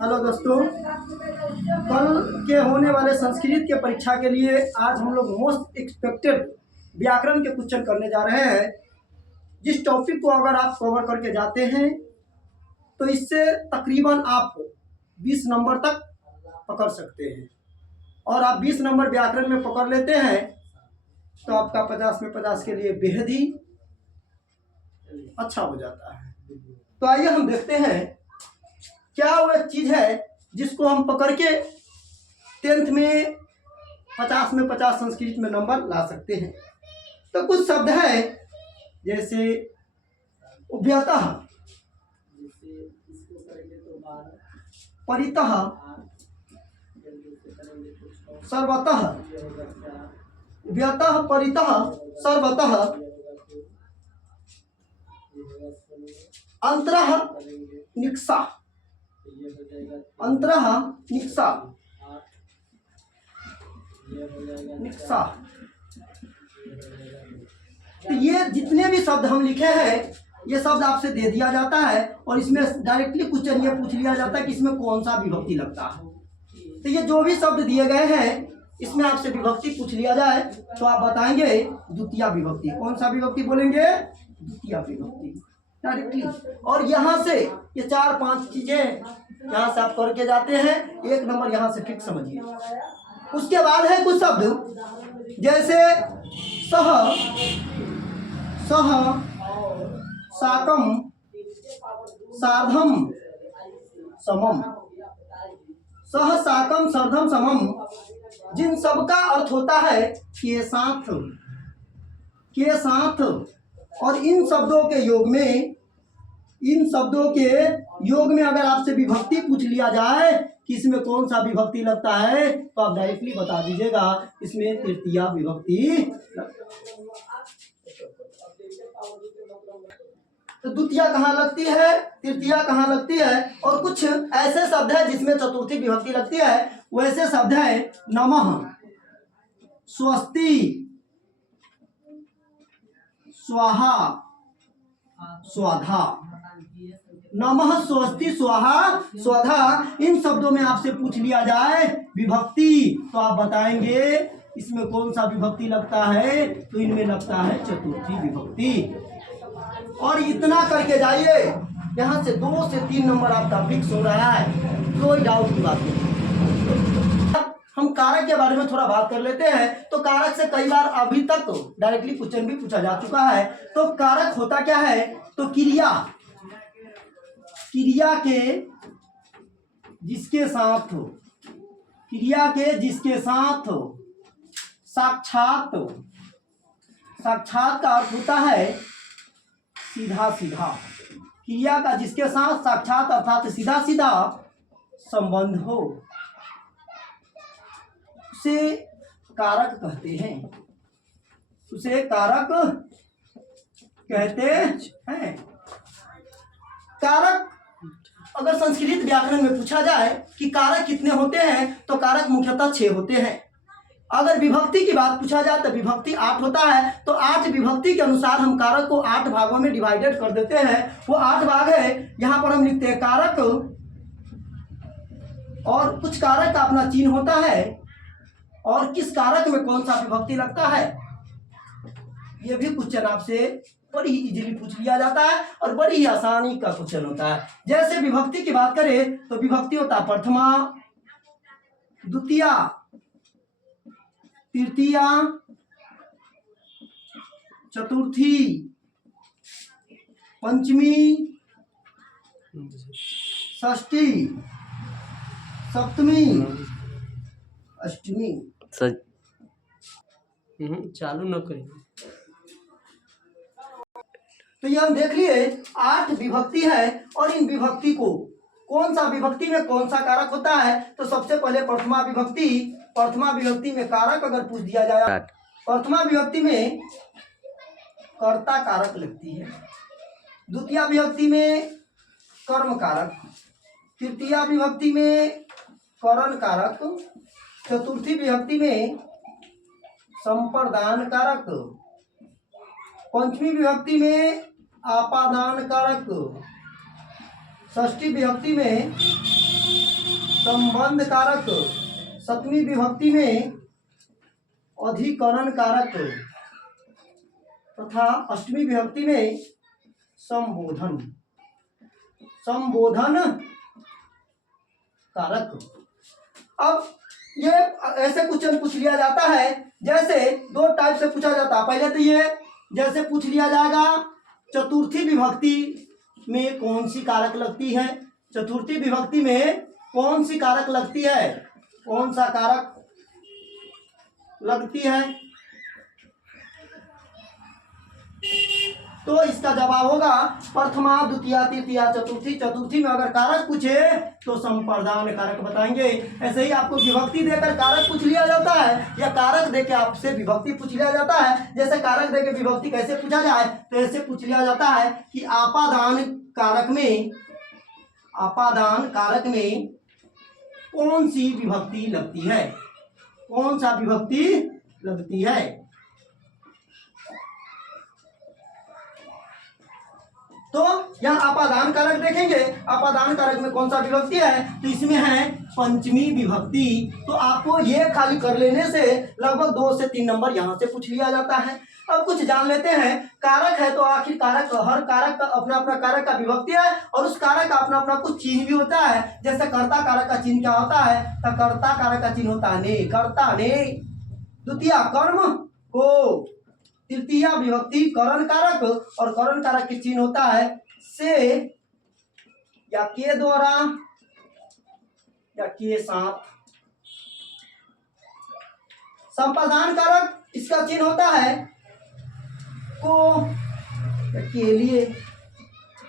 Hello दोस्तों, कल के होने वाले संस्कृत के परीक्षा के लिए आज हम लोग मोस्ट एक्सपेक्टेड व्याकरण के क्वेश्चन करने जा रहे हैं। जिस टॉपिक को अगर आप कवर करके जाते हैं तो इससे तकरीबन आप 20 नंबर तक पकड़ सकते हैं, और आप 20 नंबर व्याकरण में पकड़ लेते हैं तो आपका 50 में 50 के लिए बेहद ही अच्छा हो जाता है। तो आइए हम देखते हैं क्या वह चीज़ है जिसको हम पकड़ के 10th में 50 में 50 संस्कृत में नंबर ला सकते हैं। तो कुछ शब्द है जैसे उभयतः, परितः, सर्वतः, उभयतः परितः सर्वतः, अंतरः निक्सा, अंतरः निक्सा, निक्सा। तो ये जितने भी शब्द हम लिखे हैं ये शब्द आपसे दे दिया जाता है और इसमें डायरेक्टली क्वेश्चन ये पूछ लिया जाता है कि इसमें कौन सा विभक्ति लगता है। तो ये जो भी शब्द दिए गए हैं इसमें आपसे विभक्ति पूछ लिया जाए तो आप बताएंगे द्वितीय विभक्ति। कौन सा विभक्ति बोलेंगे? द्वितीय विभक्ति डायरेक्टली। और यहाँ से ये 4-5 चीजें यहाँ से आप करके जाते हैं, 1 नंबर यहाँ से फिक्स समझिए। उसके बाद है कुछ शब्द जैसे सह, सह, साकम, सार्धम, समम, सह, साकम, सार्धम, समम, जिन सब का अर्थ होता है के साथ, के साथ। और इन शब्दों के योग में, इन शब्दों के योग में अगर आपसे विभक्ति पूछ लिया जाए कि इसमें कौन सा विभक्ति लगता है तो आप डायरेक्टली बता दीजिएगा इसमें तृतीया विभक्ति। तो द्वितीया कहाँ लगती है, तृतीया कहाँ लगती है। और कुछ ऐसे शब्द है जिसमें चतुर्थी विभक्ति लगती है। वैसे शब्द है नमः, स्वस्ति, स्वाहा, स्वाधा। नमः, स्वस्ति, स्वाहा, स्वाधा, इन शब्दों में आपसे पूछ लिया जाए विभक्ति तो आप बताएंगे इसमें कौन सा विभक्ति लगता है तो इनमें लगता है चतुर्थी विभक्ति। और इतना करके जाइए, यहाँ से 2 से 3 नंबर आपका फिक्स हो रहा है, कोई डाउट की बात नहीं। हम कारक के बारे में थोड़ा बात कर लेते हैं। तो कारक से कई बार अभी तक डायरेक्टली क्वेश्चन भी पूछा जा चुका है। तो कारक होता क्या है? तो क्रिया, क्रिया के जिसके साथ हो, क्रिया के जिसके साथ हो साक्षात, साक्षात का अर्थ होता है सीधा सीधा। क्रिया का जिसके साथ साक्षात अर्थात सीधा सीधा संबंध हो उसे कारक कहते हैं, उसे कारक कहते हैं। कारक अगर संस्कृत व्याकरण में पूछा जाए कि कारक कितने होते हैं तो कारक मुख्यतः 6 होते हैं। अगर विभक्ति की बात पूछा जाए तो विभक्ति 8 होता है। तो 8 विभक्ति के अनुसार हम कारक को 8 भागों में डिवाइडेड कर देते हैं। वो 8 भाग है, यहाँ पर हम लिखते हैं कारक, और कुछ कारक का अपना चिन्ह होता है और किस कारक में कौन सा विभक्ति लगता है ये भी क्वेश्चन आपसे बड़ी ही इजीली पूछ लिया जाता है और बड़ी ही आसानी का क्वेश्चन होता है। जैसे विभक्ति की बात करें तो विभक्ति होता है प्रथमा, द्वितीया, तृतीया, चतुर्थी, पंचमी, षष्ठी, सप्तमी, अष्टमी। चालू न करें। तो ये हम देख लिए 8 विभक्ति है और इन विभक्ति को कौन सा विभक्ति में कौन सा कारक होता है। तो सबसे पहले प्रथमा विभक्ति, प्रथमा विभक्ति में कारक अगर पूछ दिया जाए, प्रथमा विभक्ति में कर्ता कारक लगती है, द्वितीय विभक्ति में कर्म कारक, तृतीय विभक्ति में करण कारक, चतुर्थी विभक्ति में संप्रदान कारक, पंचमी विभक्ति में आपादान कारक, षष्ठी विभक्ति में संबंध कारक, सप्तमी विभक्ति में अधिकरण कारक तथा अष्टमी विभक्ति में संबोधन कारक। अब ये ऐसे क्वेश्चन पूछ लिया जाता है, जैसे दो टाइप से पूछा जाता है। पहले तो ये जैसे पूछ लिया जाएगा चतुर्थी विभक्ति में कौन सी कारक लगती है, चतुर्थी विभक्ति में कौन सी कारक लगती है, कौन सा कारक लगती है, तो इसका जवाब होगा प्रथमा द्वितीया तृतीया चतुर्थी। चतुर्थी में अगर कारक पूछे तो संप्रदान कारक बताएंगे। ऐसे ही आपको विभक्ति देकर कारक पूछ लिया जाता है या कारक देकर आपसे विभक्ति पूछ लिया जाता है। जैसे कारक देकर विभक्ति कैसे पूछा जाए, तो ऐसे पूछ लिया जाता है कि आपादान कारक में कौन सी विभक्ति लगती है, कौन सा विभक्ति लगती है। तो यहाँ आपादान कारक देखेंगे, आपादान कारक में कौन सा विभक्ति है, तो इसमें है पंचमी विभक्ति। तो आपको ये खाली कर लेने से लगभग 2 से 3 नंबर यहाँ से पूछ लिया जाता है। अब कुछ जान लेते हैं। कारक है तो आखिर कारक, हर कारक का अपना अपना कारक का विभक्ति है और उस कारक का अपना अपना कुछ चिन्ह भी होता है। जैसे कर्ता कारक का चिन्ह क्या होता है, तो कर्ता कारक का चिन्ह होता है ने, कर्ता ने। द्वितीया कर्म को, तृतीया विभक्ति करण कारक, और करण कारक के चिन्ह होता है से या के द्वारा या के साथ। संप्रदान कारक, इसका चिन्ह होता है को या के लिए,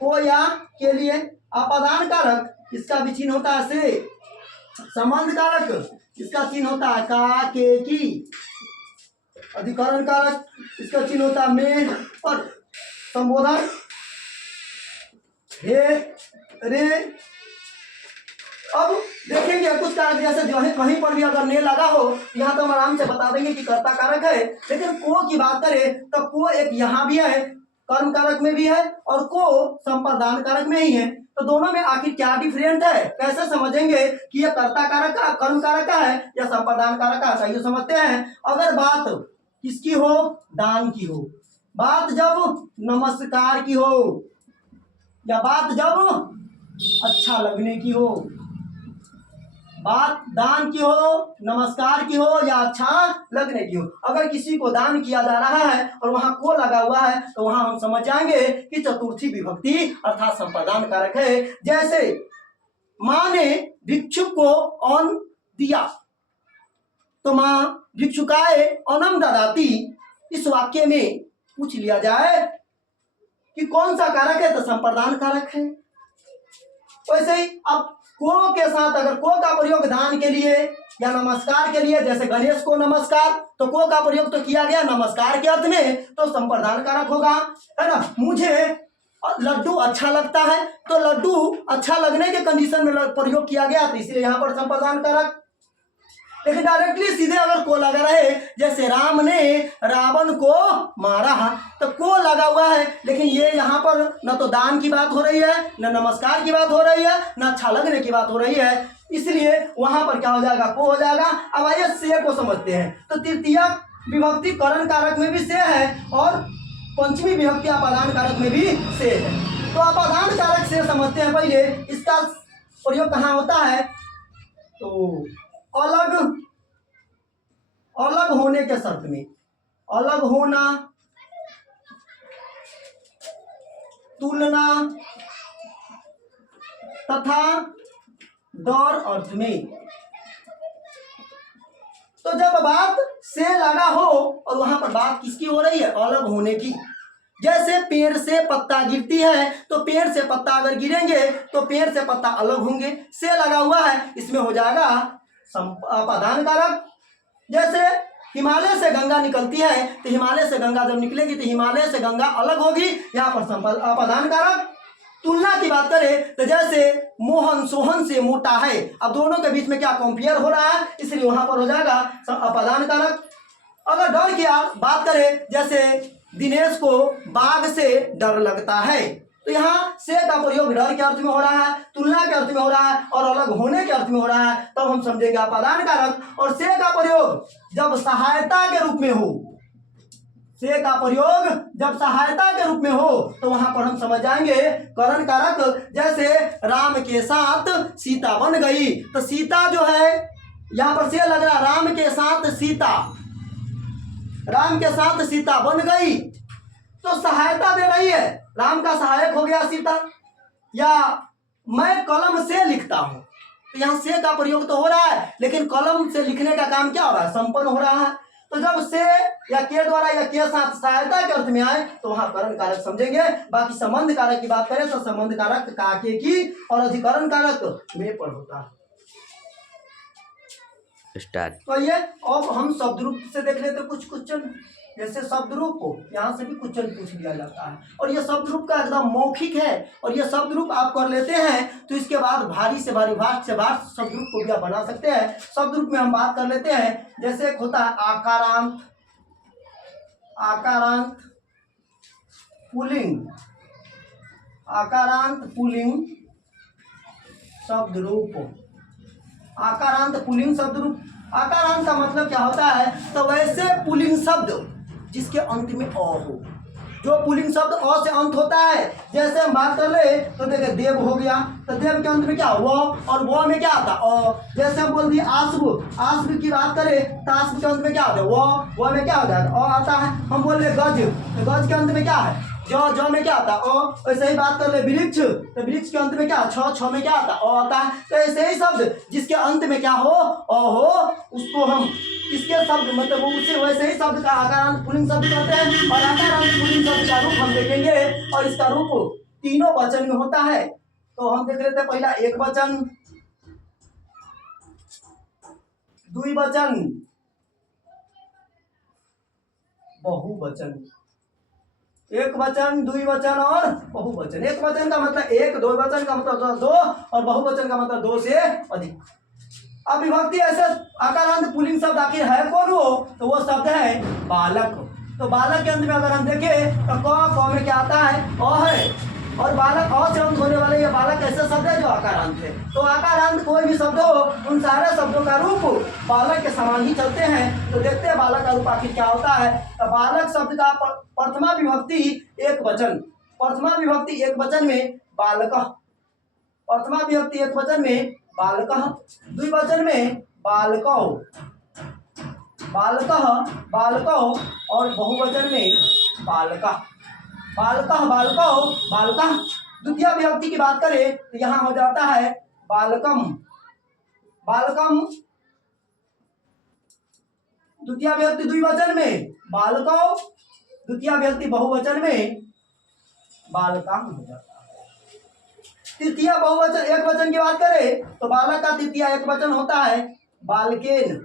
को या के लिए। आपादान कारक, इसका भी चिन्ह होता है से। संबंध कारक, इसका चिन्ह होता है का, के, की। अधिकरण कारक, इसका चिन्ह होता है में, पर। संबोधन हे, रे। अब देखेंगे कुछ कारक, जैसे जो है कहीं पर भी अगर ने लगा हो, यहाँ तो हम आराम से बता देंगे कि कर्ता कारक है। लेकिन को की बात करें तो को एक यहाँ भी है, कर्म कारक में भी है, और को संप्रदान कारक में ही है। तो दोनों में आखिर क्या डिफरेंट है, कैसे समझेंगे कि ये कर्ता कारक का, कर्म कारक का है या संप्रदान कारक का, सही समझते हैं। अगर बात किसकी हो, दान की हो, बात जब नमस्कार की हो, या बात जब अच्छा लगने की हो, बात दान की हो, नमस्कार की हो या अच्छा लगने की हो। अगर किसी को दान किया जा रहा है और वहां को लगा हुआ है, तो वहां हम समझ जाएंगे कि चतुर्थी विभक्ति अर्थात संप्रदान कारक है। जैसे माँ ने भिक्षुक को अन्न दिया, तो माँ भिक्षुकाय अन्नम ददाति। इस वाक्य में पूछ लिया जाए कि कौन सा कारक है, तो संप्रदान कारक है। वैसे ही अब को के साथ अगर को का प्रयोग दान के लिए या नमस्कार के लिए, जैसे गणेश को नमस्कार, तो को का प्रयोग तो किया गया नमस्कार के अर्थ में, तो संप्रदान कारक होगा, है ना। मुझे लड्डू अच्छा लगता है, तो लड्डू अच्छा लगने के कंडीशन में प्रयोग किया गया, तो इसलिए यहाँ पर संप्रदान कारक। लेकिन डायरेक्टली सीधे अगर को लगा रहे, जैसे राम ने रावण को मारा, तो को लगा हुआ है, लेकिन ये यहाँ पर न तो दान की बात हो रही है, न नमस्कार की बात हो रही है, न अच्छा लगने की बात हो रही है, इसलिए वहां पर क्या हो जाएगा, को हो जाएगा। अब आइए से को समझते हैं। तो तृतीया विभक्ति करण कारक में भी से है और पंचमी विभक्ति आपादान कारक में भी से है। तो आपादान कारक से समझते हैं। पहले इसका प्रयोग कहाँ होता है, तो अलग अलग होने के शर्त में, अलग होना, तुलना तथा दौर अर्थ में। तो जब बात से लगा हो और वहां पर बात किसकी हो रही है, अलग होने की। जैसे पेड़ से पत्ता गिरती है, तो पेड़ से पत्ता अगर गिरेंगे तो पेड़ से पत्ता अलग होंगे, से लगा हुआ है, इसमें हो जाएगा आपादान कारक। जैसे हिमालय से गंगा निकलती है, तो हिमालय से गंगा जब निकलेगी तो हिमालय से गंगा अलग होगी, यहाँ पर आपादान कारक। तुलना की बात करें तो जैसे मोहन सोहन से मोटा है, अब दोनों के बीच में क्या कंपेयर हो रहा है, इसलिए वहां पर हो जाएगा आपादान कारक। अगर डर की बात करें, जैसे दिनेश को बाघ से डर लगता है, तो यहाँ से का प्रयोग डर के अर्थ में हो रहा है, तुलना के अर्थ में हो रहा है और अलग होने के अर्थ में हो रहा है, तब हम समझेंगे अपादान कारक। और से का प्रयोग जब सहायता के रूप में हो, से का प्रयोग जब सहायता के रूप में हो, तो वहां पर हम समझ जाएंगे करण कारक। जैसे राम के साथ सीता बन गई, तो सीता जो है यहाँ पर से लग रहा, राम के साथ सीता, राम के साथ सीता बन गई, तो सहायता दे रही है, राम का सहायक हो गया सीता। या मैं कलम से लिखता हूं, तो यहां से का प्रयोग तो हो रहा है, लेकिन कलम से लिखने का काम क्या हो रहा है, संपन्न हो रहा है। तो जब से या के द्वारा या के साथ सहायता के अर्थ में आए, तो वहां करण कारक समझेंगे। बाकी संबंध कारक की बात करें तो संबंध कारक काके की और अधिकरण कारक में पर होता है। स्टार्ट। तो ये अब हम शब्द रूप से देख लेते कुछ क्वेश्चन। जैसे शब्द रूप को यहाँ से भी क्वेश्चन पूछ लिया जाता है, और ये शब्द रूप का एकदम मौखिक है, और ये शब्द रूप आप कर लेते हैं तो इसके बाद भारी से भारी, वास्ट से वास्ट शब्द रूप को भी आप बना सकते हैं। शब्द रूप में हम बात कर लेते हैं, जैसे एक होता है आकारांत, आकारांत पुल्लिंग, आकारांत पुल्लिंग शब्द रूप, आकारांत पुल्लिंग शब्द रूप। आकारांत का मतलब क्या होता है, तो वैसे पुल्लिंग शब्द जिसके अंत में अ हो, जो पुल्लिंग शब्द अ से अंत होता है। जैसे हम बात कर ले तो देखिए देव हो गया, तो देव के अंत में क्या वो, और वो में क्या आता अ। जैसे हम बोल दिए आश्व, आश्व की बात करें तो आश्व के अंत में क्या आता है वो में क्या हो जाता है अ आता है। हम बोल रहे गज, तो गज के अंत में क्या है जो में क्या आता है अ। वैसे ही बात कर ले वृक्ष, तो वृक्ष के अंत में क्या छ में क्या आता है अ आता है। तो ऐसे ही शब्द जिसके अंत में क्या हो अ हो, उसको हम इसके शब्द मतलब उसे वैसे ही शब्द का आकारांत पुल्लिंग शब्द कहते हैं। और आकारांत पुल्लिंग शब्द का रूप हम देखेंगे, और इसका रूप तीनों वचन में होता है। तो हम देख लेते हैं पहला एक वचन, द्विवचन, बहुवचन। एक वचन, द्विवचन और बहुवचन। एक वचन का मतलब एक, दो वचन का मतलब दो, और बहुवचन का मतलब दो से अधिक। अब विभक्ति ऐसे आकारांत पुल्लिंग शब्द आखिर है कौन हो, तो वो शब्द है बालक। तो बालक के अंत में अगर हम देखें तो क में क्या आता है अ है, और बालक अ से अंत होने वाले ये बालक ऐसे शब्द है जो आकारांत है। तो आकारांत कोई भी शब्द हो, उन सारे शब्दों का रूप बालक के समान ही चलते हैं। तो देखते हैं बालक का रूप आखिर क्या होता है। तो बालक शब्द का प्रथमा विभक्ति एक वचन, प्रथमा विभक्ति एक वचन में बालक, प्रथमा विभक्ति एक वचन में बालकः, द्विवचन में बालकौ, बालकः बालकौ, और बहुवचन में बालकः, बालकः बालकौ बालकः। द्वितीय विभक्ति की बात करें तो यहाँ हो जाता है बालकम, बालकम। द्वितीय विभक्ति द्विवचन में बालकौ, द्वितीय विभक्ति बहुवचन में बालकाम हो जाता है। तृतीय बहुवचन एक वचन की बात करें तो बालक का तृतीय एक वचन होता है बालकेन,